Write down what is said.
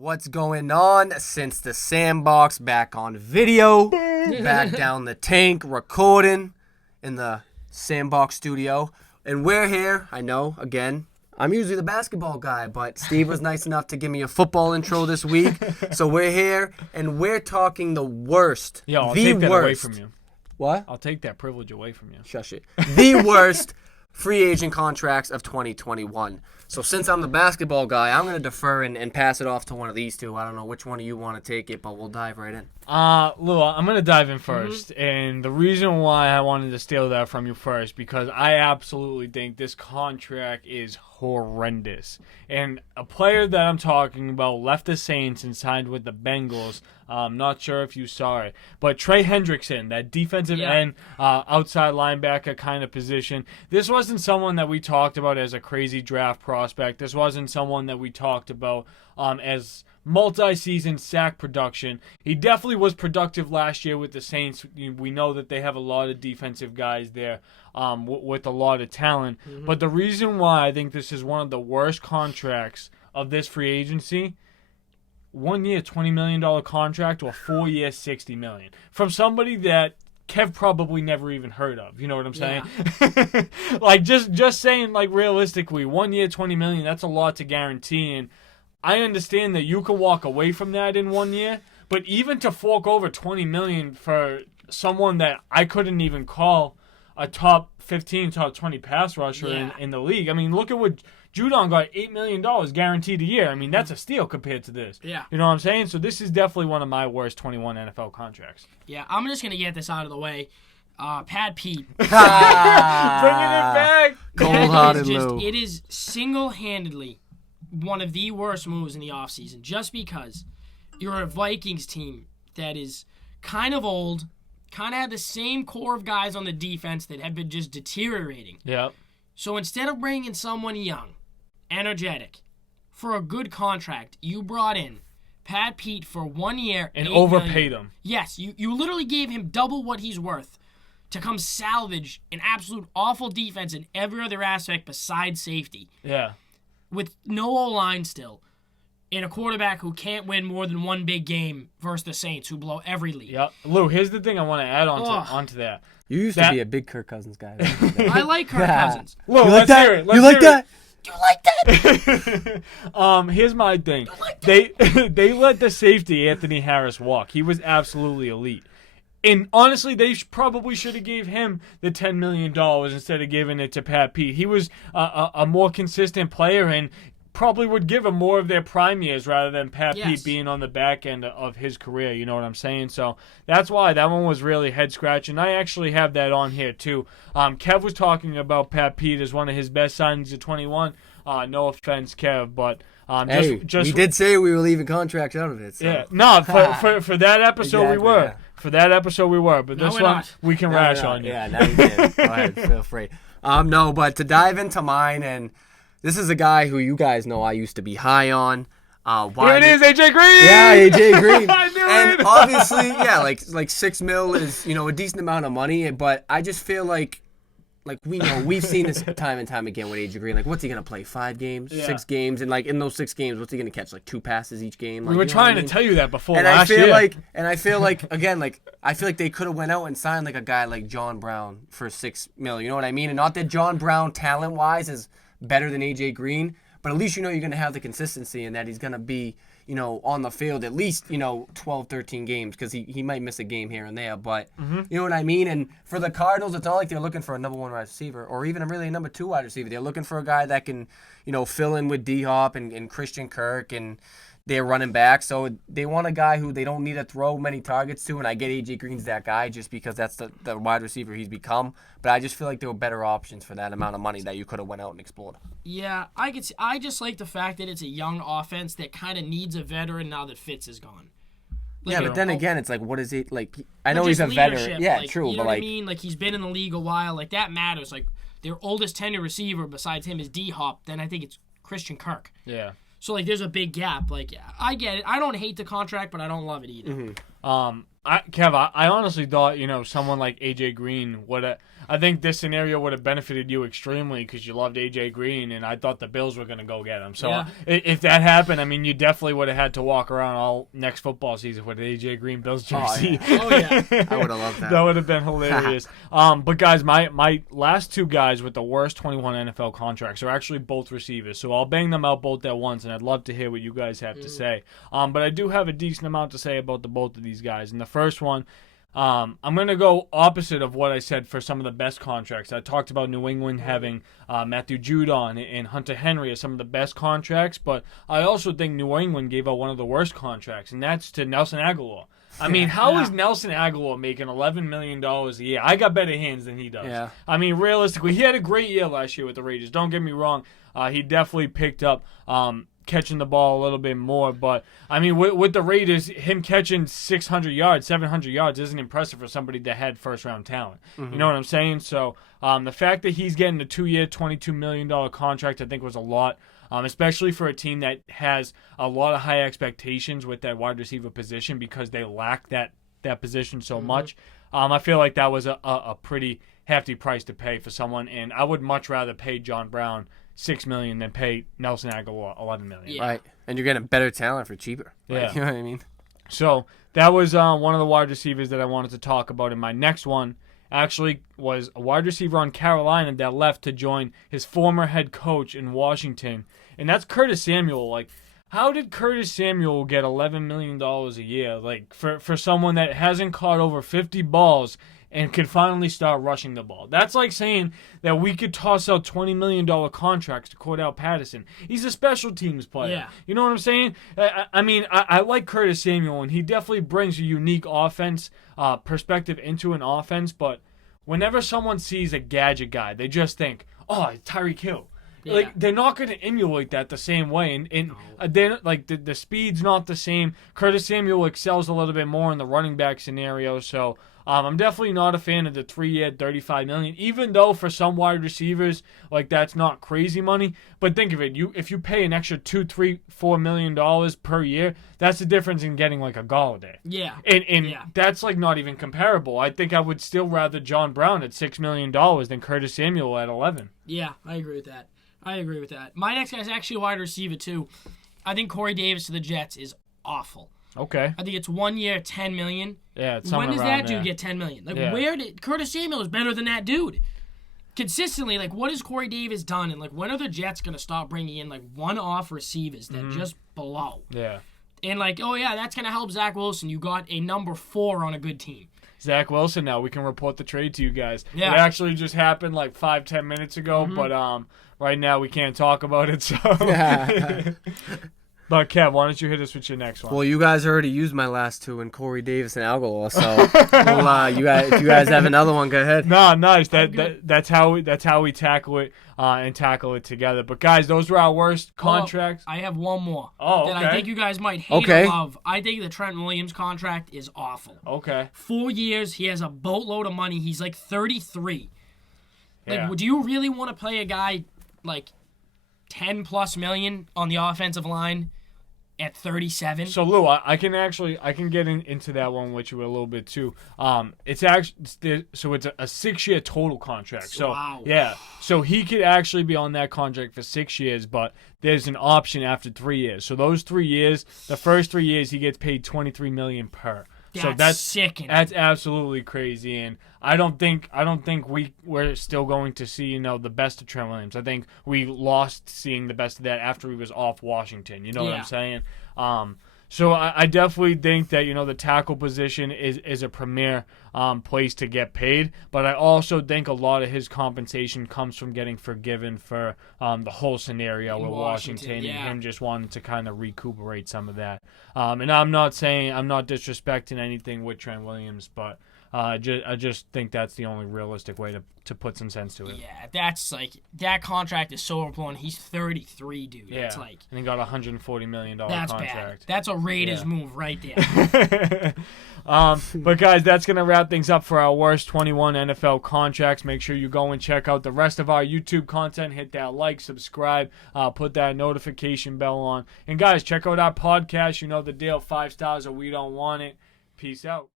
What's going on? Since the Sandbox back on video, back down the tank, recording in the Sandbox studio. And we're here, I know, again, I'm usually the basketball guy, but Steve was nice enough to give me a football intro this week. So we're here, and we're talking the worst. Yo, I'll the take that worst. away from you. What? I'll take that privilege away from you. Shush it. The worst free agent contracts of 2021. So since I'm the basketball guy, I'm going to defer and pass it off to one of these two. I don't know which one of you want to take it, but we'll dive right in. Lou, I'm going to dive in first. And the reason why I wanted to steal that from you first, because I absolutely think this contract is horrendous. And a player that I'm talking about left the Saints and signed with the Bengals. I'm not sure if you saw it. But Trey Hendrickson, that defensive end, outside linebacker kind of position. This wasn't someone that we talked about as a crazy draft prospect. This wasn't someone that we talked about as multi-season sack production. He definitely was productive last year with the Saints. We know that they have a lot of defensive guys there with a lot of talent. Mm-hmm. But the reason why I think this is one of the worst contracts of this free agency, 1 year, $20 million contract, or 4 year, $60 million. From somebody that Kev probably never even heard of. You know what I'm saying? Yeah. Like, just saying, like, realistically, 1 year, $20 million, that's a lot to guarantee. And I understand that you can walk away from that in 1 year, but even to fork over $20 million for someone that I couldn't even call a top 15, top 20 pass rusher in the league. I mean, look at what Judon got, $8 million guaranteed a year. I mean, that's a steal compared to this. Yeah. You know what I'm saying? So this is definitely one of my worst 21 NFL contracts. Yeah, I'm just going to get this out of the way. Pat Pete. Bringing it back. Cold-hearted Lou. It is single-handedly one of the worst moves in the offseason, just because you're a Vikings team that is kind of old, kind of had the same core of guys on the defense that have been just deteriorating. Yep. So instead of bringing someone young, energetic, for a good contract, you brought in Pat Pete for 1 year. And overpaid him. Yes, you literally gave him double what he's worth to come salvage an absolute awful defense in every other aspect besides safety. Yeah. With no O-line still, and a quarterback who can't win more than one big game versus the Saints, who blow every lead. Yep. Lou, here's the thing I want to add onto that. You used to be a big Kirk Cousins guy. I like Kirk Cousins. Lou, you let's like hear it. You like that? Do you like that? Here's my thing. They let the safety Anthony Harris walk. He was absolutely elite. And honestly, they probably should have gave him the $10 million instead of giving it to Pat Pete. He was a more consistent player and probably would give him more of their prime years rather than Pat Pete being on the back end of his career. You know what I'm saying? So that's why that one was really head-scratching. I actually have that on here, too. Kev was talking about Pat Pete as one of his best signings of 21. No offense, Kev, but we did say we were leaving contracts out of it. So. Yeah, no, for that episode exactly, we were. Yeah. For that episode we were, but this one we can rash on you. Yeah, now you can. Go ahead, feel free. No, but to dive into mine, and this is a guy who you guys know I used to be high on. Here it is, AJ Green. Yeah, AJ Green. I knew and it. Obviously, yeah, like $6 million is a decent amount of money, but I just feel like we've seen this time and time again with AJ Green. Like, what's he gonna play? 5 games, 6 games, and like in those 6 games, what's he gonna catch? Like 2 passes each game. Like, we were trying to tell you that before and last year. I feel like again, like I feel like they could have went out and signed like a guy like John Brown for $6 million. You know what I mean? And not that John Brown talent wise is better than AJ Green, but at least you're gonna have the consistency in that he's gonna be on the field at least 12, 13 games, because he might miss a game here and there, but you know what I mean? And for the Cardinals, it's not like they're looking for a number 1 wide receiver or even really a number 2 wide receiver. They're looking for a guy that can, fill in with D-Hop and Christian Kirk and they're running back. So they want a guy who they don't need to throw many targets to, and I get AJ Green's that guy just because that's the wide receiver he's become. But I just feel like there were better options for that amount of money that you could have went out and explored. Yeah, I just like the fact that it's a young offense that kind of needs a veteran now that Fitz is gone. Like, but then again, it's like, what is it like? I know he's a veteran. Yeah, true. You know but what I mean? Like, he's been in the league a while. Like, that matters. Like, their oldest tenure receiver besides him is D-Hop. Then I think it's Christian Kirk. Yeah. So, like, there's a big gap. Like, I get it. I don't hate the contract, but I don't love it either. Mm-hmm. I honestly thought, someone like A.J. Green would have. I think this scenario would have benefited you extremely because you loved A.J. Green, and I thought the Bills were going to go get him. So if that happened, I mean, you definitely would have had to walk around all next football season with an A.J. Green Bills jersey. Oh, yeah. I would have loved that. That would have been hilarious. But, guys, my last two guys with the worst 21 NFL contracts are actually both receivers. So I'll bang them out both at once, and I'd love to hear what you guys have to say. But I do have a decent amount to say about both of these guys. And the first one, I'm going to go opposite of what I said for some of the best contracts. I talked about New England having Matthew Judon and Hunter Henry as some of the best contracts, but I also think New England gave out one of the worst contracts, and that's to Nelson Aguilar. I mean, how is Nelson Aguilar making $11 million a year? I got better hands than he does. Yeah. I mean, realistically, he had a great year last year with the Raiders. Don't get me wrong. He definitely picked up catching the ball a little bit more. But, I mean, with the Raiders, him catching 600 yards, 700 yards isn't impressive for somebody that had first-round talent. Mm-hmm. You know what I'm saying? So the fact that he's getting a 2-year, $22 million contract I think was a lot, especially for a team that has a lot of high expectations with that wide receiver position because they lack that position so much. I feel like that was a pretty hefty price to pay for someone, and I would much rather pay John Brown $6 million than pay Nelson Aguilar $11 million. Yeah. Right, and you're getting better talent for cheaper. Yeah. You know what I mean? So that was one of the wide receivers that I wanted to talk about. And my next one actually was a wide receiver on Carolina that left to join his former head coach in Washington, and that's Curtis Samuel. Like, how did Curtis Samuel get $11 million a year? Like, for someone that hasn't caught over 50 balls and can finally start rushing the ball. That's like saying that we could toss out $20 million contracts to Cordell Patterson. He's a special teams player. Yeah. You know what I'm saying? I mean, I like Curtis Samuel, and he definitely brings a unique offense perspective into an offense, but whenever someone sees a gadget guy, they just think, oh, it's Tyreek Hill. Yeah. Like, they're not going to emulate that the same way. And then, like, the speed's not the same. Curtis Samuel excels a little bit more in the running back scenario. So I'm definitely not a fan of the 3-year, $35 million, even though for some wide receivers, like, that's not crazy money. But think of it. If you pay an extra $2, $3, $4 million per year, that's the difference in getting, like, a Galladay. Yeah. And that's, like, not even comparable. I think I would still rather John Brown at $6 million than Curtis Samuel at 11. Yeah, I agree with that. My next guy is actually a wide receiver, too. I think Corey Davis to the Jets is awful. Okay. I think it's 1 year, $10 million. Yeah, it's when does that dude there. get $10 million? Like, Yeah. where did Curtis Samuel is better than that dude? Consistently, like, what has Corey Davis done? And, like, when are the Jets going to start bringing in, like, one-off receivers that just blow? Yeah. And, like, oh, yeah, that's going to help Zach Wilson. You got a number 4 on a good team. Zach Wilson now. We can report the trade to you guys. Yeah. It actually just happened like 5-10 minutes ago, but right now we can't talk about it. So, But Kev, why don't you hit us with your next one? Well, you guys already used my last two in Corey Davis and Aguilar, so if you guys have another one, go ahead. No, nice. That's how we tackle it and tackle it together. But guys, those were our worst contracts. I have one more. Oh, that okay. I think you guys might hate or love. I think the Trent Williams contract is awful. Okay. 4 years, he has a boatload of money. He's like 33. Yeah. Like, do you really want to play a guy like $10+ million on the offensive line at 37? So Lou, I can get into that one with you a little bit too. It's actually it's a 6-year total contract. So wow. Yeah, so he could actually be on that contract for 6 years, but there's an option after 3 years. So those 3 years, the first 3 years, he gets paid $23 million per. So that's sickening. That's absolutely crazy, and I don't think we're still going to see the best of Trent Williams. I think we lost seeing the best of that after he was off Washington. You know what I'm saying? So I definitely think that the tackle position is a premier place to get paid, but I also think a lot of his compensation comes from getting forgiven for the whole scenario with Washington and him just wanting to kind of recuperate some of that. And I'm not disrespecting anything with Trent Williams, but I just think that's the only realistic way to put some sense to it. Yeah, that's like that contract is so overblown. He's 33, dude. Yeah, it's like, and he got a $140 million that's contract. Bad. That's a Raiders move right there. But guys, that's gonna wrap things up for our worst 21 NFL contracts. Make sure you go and check out the rest of our YouTube content. Hit that like, subscribe, put that notification bell on, and guys, check out our podcast. You know the deal. 5 stars or we don't want it. Peace out.